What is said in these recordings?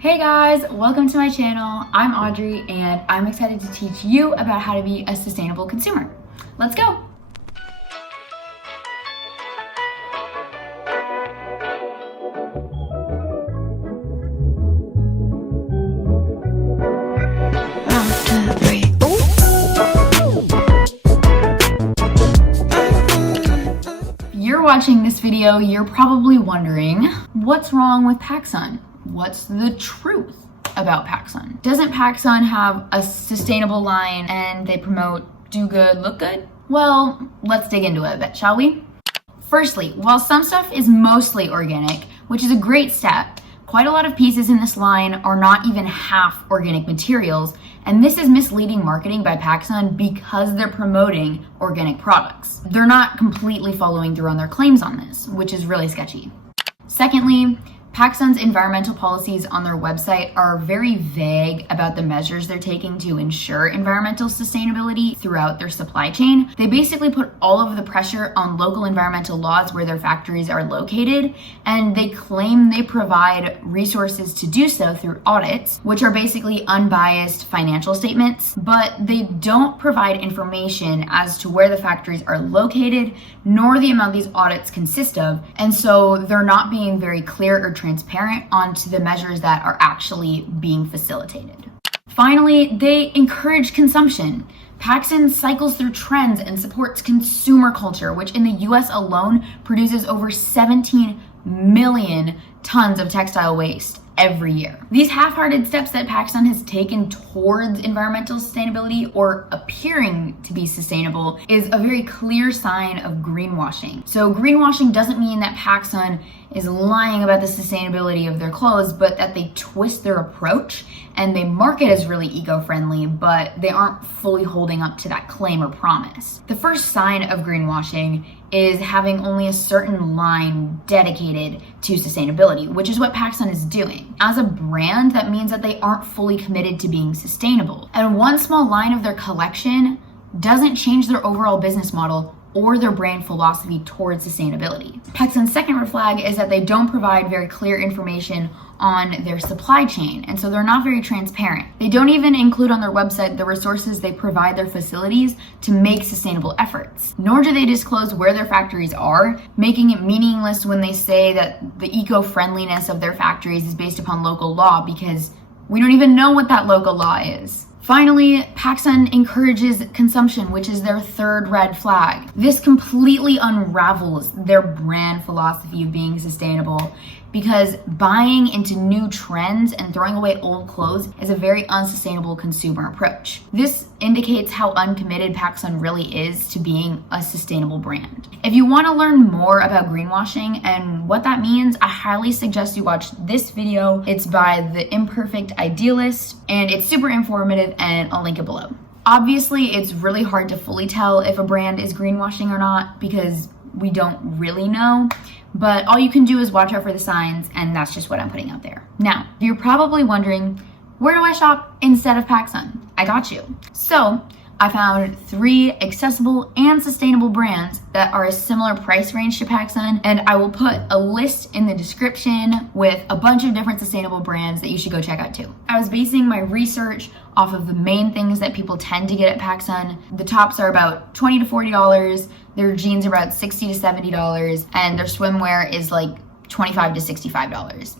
Hey guys, welcome to my channel. I'm Audrey and I'm excited to teach you about how to be a sustainable consumer. Let's go. If you're watching this video, you're probably wondering, what's wrong with Pacsun? What's the truth about Pacsun? Doesn't Pacsun have a sustainable line and they promote do good, look good? Well, let's dig into it a bit, shall we? Firstly, while some stuff is mostly organic, which is a great step, quite a lot of pieces in this line are not even half organic materials, and this is misleading marketing by Pacsun because they're promoting organic products. They're not completely following through on their claims on this, which is really sketchy. Secondly, Pacsun's environmental policies on their website are very vague about the measures they're taking to ensure environmental sustainability throughout their supply chain. They basically put all of the pressure on local environmental laws where their factories are located, and they claim they provide resources to do so through audits, which are basically unbiased financial statements, but they don't provide information as to where the factories are located, nor the amount these audits consist of, and so they're not being very clear or transparent onto the measures that are actually being facilitated. Finally, they encourage consumption. Pacsun cycles through trends and supports consumer culture, which in the US alone produces over 17 million tons of textile waste every year. These half-hearted steps that Pacsun has taken towards environmental sustainability or appearing to be sustainable is a very clear sign of greenwashing. So greenwashing doesn't mean that Pacsun is lying about the sustainability of their clothes, but that they twist their approach and they market as really eco-friendly, but they aren't fully holding up to that claim or promise. The first sign of greenwashing is having only a certain line dedicated to sustainability, which is what Pacsun is doing. As a brand, that means that they aren't fully committed to being sustainable. And one small line of their collection doesn't change their overall business model or their brand philosophy towards sustainability. Pacsun's second red flag is that they don't provide very clear information on their supply chain, and so they're not very transparent. They don't even include on their website the resources they provide their facilities to make sustainable efforts, nor do they disclose where their factories are, making it meaningless when they say that the eco-friendliness of their factories is based upon local law, because we don't even know what that local law is. Finally, Pacsun encourages consumption, which is their third red flag. This completely unravels their brand philosophy of being sustainable, because buying into new trends and throwing away old clothes is a very unsustainable consumer approach. This indicates how uncommitted Pacsun really is to being a sustainable brand. If you want to learn more about greenwashing and what that means, I highly suggest you watch this video. It's by The Imperfect Idealist, and it's super informative, and I'll link it below. Obviously, it's really hard to fully tell if a brand is greenwashing or not because we don't really know, but all you can do is watch out for the signs, and that's just what I'm putting out there. Now, you're probably wondering, where do I shop instead of Pacsun? I got you. So I found 3 accessible and sustainable brands that are a similar price range to Pacsun, and I will put a list in the description with a bunch of different sustainable brands that you should go check out too. I was basing my research off of the main things that people tend to get at Pacsun. The tops are about $20 to $40, their jeans are about $60 to $70, and their swimwear is like $25 to $65.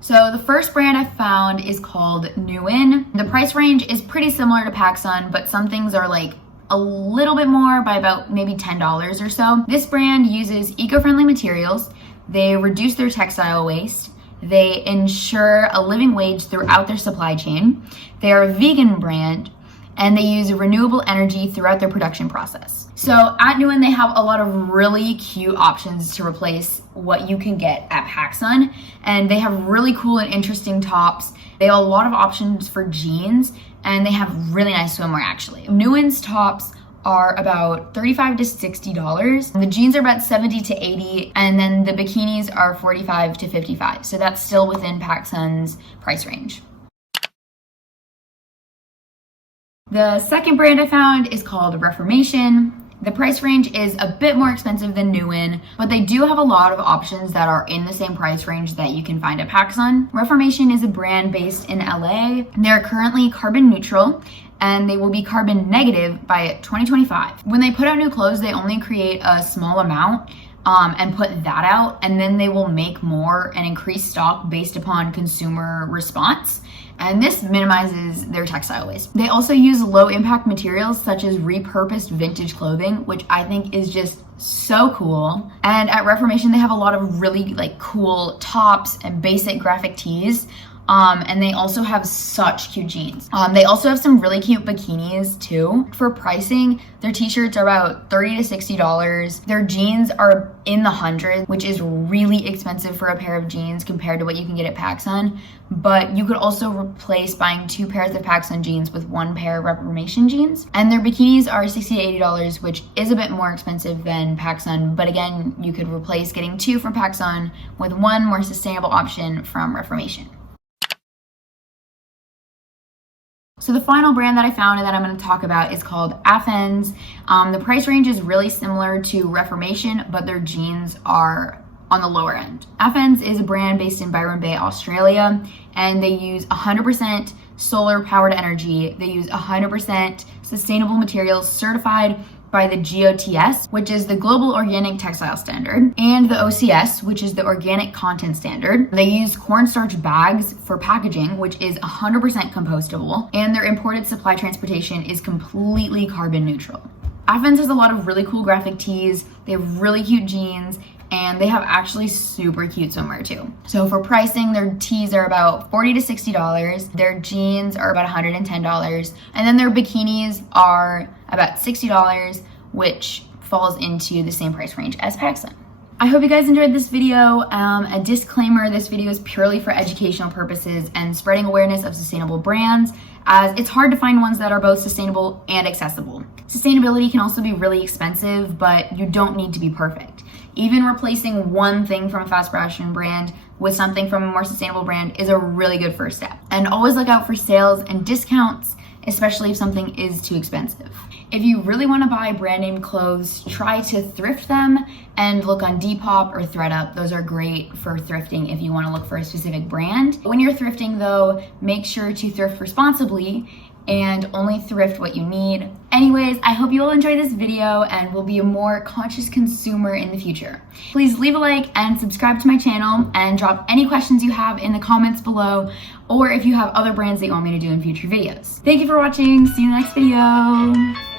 So the first brand I found is called Nuin. The price range is pretty similar to Pacsun, but some things are like a little bit more by about maybe $10 or so. This brand uses eco-friendly materials. They reduce their textile waste. They ensure a living wage throughout their supply chain. They are a vegan brand, and they use renewable energy throughout their production process. So at Nuin, they have a lot of really cute options to replace what you can get at Pacsun, and they have really cool and interesting tops. They have a lot of options for jeans, and they have really nice swimwear actually. Nuin's tops are about $35 to $60. The jeans are about $70 to $80, and then the bikinis are $45 to $55. So that's still within Pacsun's price range. The second brand I found is called Reformation. The price range is a bit more expensive than Newen, but they do have a lot of options that are in the same price range that you can find at Pacsun. Reformation is a brand based in LA. They're currently carbon neutral, and they will be carbon negative by 2025. When they put out new clothes, they only create a small amount and put that out, and then they will make more and increase stock based upon consumer response. And this minimizes their textile waste. They also use low impact materials such as repurposed vintage clothing, which I think is just so cool. And at Reformation, they have a lot of really cool tops and basic graphic tees. And they also have such cute jeans. They also have some really cute bikinis too. For pricing, their t-shirts are about $30 to $60. Their jeans are in the hundreds, which is really expensive for a pair of jeans compared to what you can get at Pacsun. But you could also replace buying 2 pairs of Pacsun jeans with 1 pair of Reformation jeans. And their bikinis are $60 to $80, which is a bit more expensive than Pacsun. But again, you could replace getting 2 from Pacsun with 1 more sustainable option from Reformation. So the final brand that I found and that I'm going to talk about is called Athens. The price range is really similar to Reformation, but their jeans are on the lower end. Athens is a brand based in Byron Bay, Australia, and they use 100% solar powered energy. They use 100% sustainable materials certified by the GOTS, which is the Global Organic Textile Standard, and the OCS, which is the Organic Content Standard. They use cornstarch bags for packaging, which is 100% compostable, and their imported supply transportation is completely carbon neutral. Athens has a lot of really cool graphic tees. They have really cute jeans, and they have actually super cute swimwear too. So for pricing, their tees are about $40 to $60. Their jeans are about $110. And then their bikinis are about $60, which falls into the same price range as Pacsun. I hope you guys enjoyed this video. A disclaimer, this video is purely for educational purposes and spreading awareness of sustainable brands, as it's hard to find ones that are both sustainable and accessible. Sustainability can also be really expensive, but you don't need to be perfect. Even replacing one thing from a fast fashion brand with something from a more sustainable brand is a really good first step. And always look out for sales and discounts, especially if something is too expensive. If you really want to buy brand name clothes, try to thrift them and look on Depop or ThredUp. Those are great for thrifting if you want to look for a specific brand. When you're thrifting though, make sure to thrift responsibly and only thrift what you need. Anyways, I hope you all enjoyed this video and will be a more conscious consumer in the future. Please leave a like and subscribe to my channel and drop any questions you have in the comments below, or if you have other brands that you want me to do in future videos. Thank you for watching. See you in the next video.